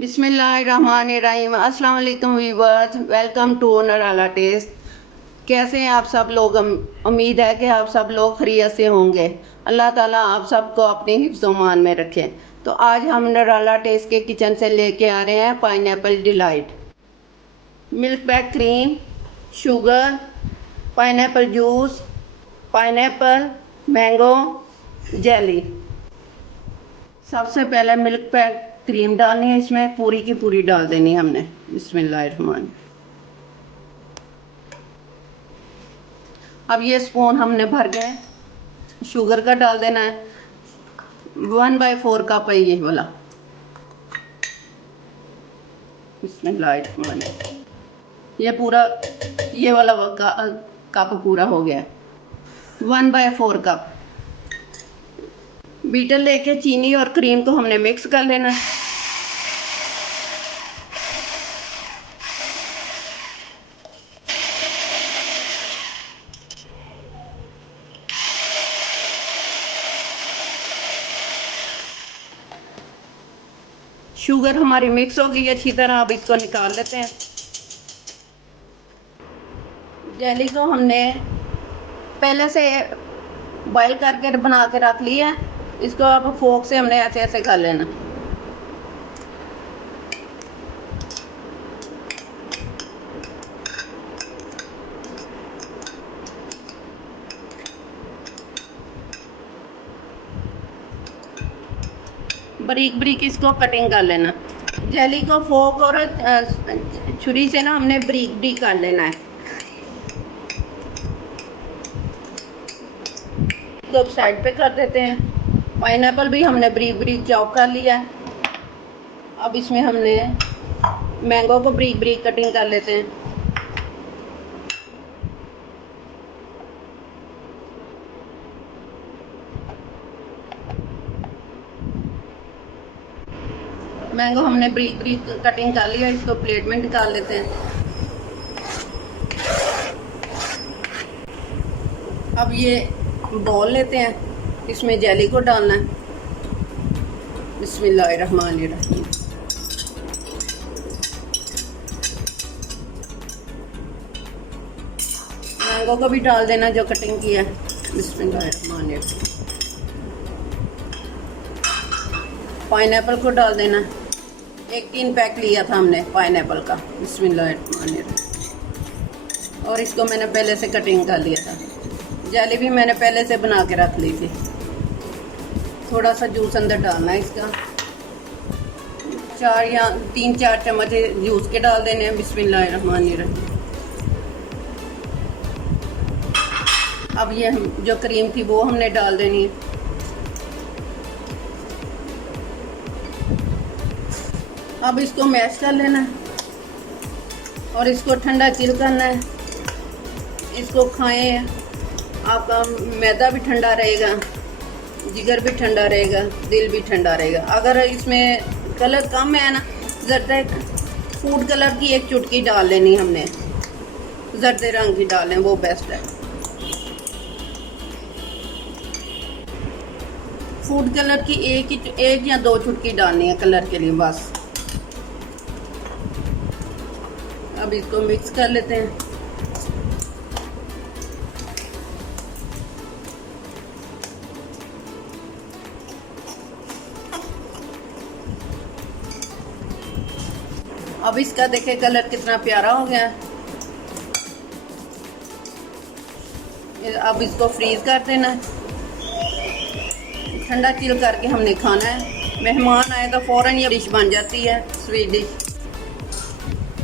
बिस्मिल्लाहिर्रहमानिर्रहीम। अस्सलाम वालेकुम व्यूअर्स, वेलकम टू नराला टेस्ट। कैसे हैं आप सब लोग? उम्मीद है कि आप सब लोग खैरियत से होंगे। अल्लाह ताला आप सबको अपने हिफ्ज़-ओ-मान में रखें। तो आज हम नराला टेस्ट के किचन से लेके आ रहे हैं pineapple delight, milk bag cream, sugar, pineapple juice, pineapple, mango jelly. सबसे पहले मिल्क पैक क्रीम डालनी है, इसमें पूरी की पूरी डाल देनी है हमने। बिस्मिल्लाहिर्रहमान। अब ये स्पून हमने भर गए शुगर का डाल देना है। 1/4 कप है ये वाला। बिस्मिल्लाहिर्रहमान। ये पूरा ये वाला कप पूरा हो गया। 1/4 कप। बीटर लेके चीनी और क्रीम को हमने मिक्स कर लेना है। शुगर हमारी मिक्स हो गई अच्छी तरह। अब इसको निकाल लेते हैं। जेली को हमने पहले से बॉईल करके बना के रख लिया है। इसको अब फोक से हमने ऐसे ऐसे कर लेना। बारीक बारीक इसको कटिंग कर लेना। जेली को फोक और छुरी से ना हमने बारीक बारीक कर लेना है। तो साइड पे कर देते हैं। पाइनएप्पल भी हमने बारीक बारीक चॉप कर लिया है। अब इसमें हमने मैंगो को बारीक बारीक कटिंग कर लेते हैं। मैंगो हमने बारीक बारीक कटिंग कर लिया। इसको प्लेट में निकाल लेते हैं। अब ये बॉल लेते हैं, इसमें जेली को डालना है। बिस्मिल्लाहिर्रहमानिर्रहीम। मैंगो को भी डाल देना जो कटिंग किया है। बिस्मिल्लाहिर्रहमानिर्रहीम। पाइनएप्पल को डाल देना। एक 3 पैक लिया था हमने पाइनएप्पल का। बिस्मिल्लाहिर्रहमानिर्रहीम। और इसको मैंने पहले से कटिंग कर लिया था। जेली भी मैंने पहले से बना के रख ली थी। थोड़ा सा जूस अंदर डालना है इसका। 4 या 3-4 चम्मच जूस के डाल देने हैं। बिस्मिल्लाहिर्रहमानिर्रहीम। अब ये जो क्रीम थी वो हमने डाल देनी है। अब इसको मैश कर लेना है और इसको ठंडा चिल करना है। इसको खाएं, आपका मैदा भी ठंडा रहेगा, जिगर भी ठंडा रहेगा, दिल भी ठंडा रहेगा। अगर इसमें कलर कम है ना, जर्द फूड कलर की 1 चुटकी डाल लेनी हमने। जर्द रंग की डालें, वो बेस्ट है। फूड कलर की 1 या 2 चुटकी डालनी है कलर के लिए बस। अब इसको मिक्स कर लेते हैं। अब इसका देखें कलर कितना प्यारा हो गया। अब इसको फ्रीज कर देना है। ठंडा चिल करके हमने खाना है। मेहमान आए तो फ़ौरन ये डिश बन जाती है, स्वीट डिश।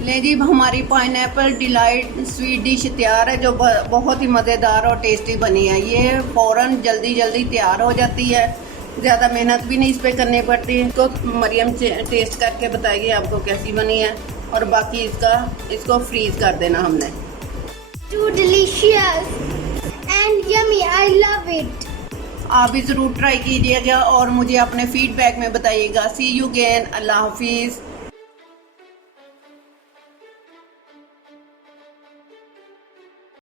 ले जी, हमारी पाइनएप्पल डिलाइट स्वीट डिश तैयार है, जो बहुत ही मज़ेदार और टेस्टी बनी है। ये फ़ौरन जल्दी जल्दी तैयार हो जाती है। ज़्यादा मेहनत भी नहीं इस पर करनी पड़ती है। तो मरियम टेस्ट करके बताएगी आपको कैसी बनी है। और बाकी इसको फ्रीज़ कर देना हमने। Too delicious and yummy. I love it. आप भी ज़रूर ट्राई कीजिएगा और मुझे अपने फीडबैक में बताइएगा। सी यू अगेन। अल्लाह हाफिज़।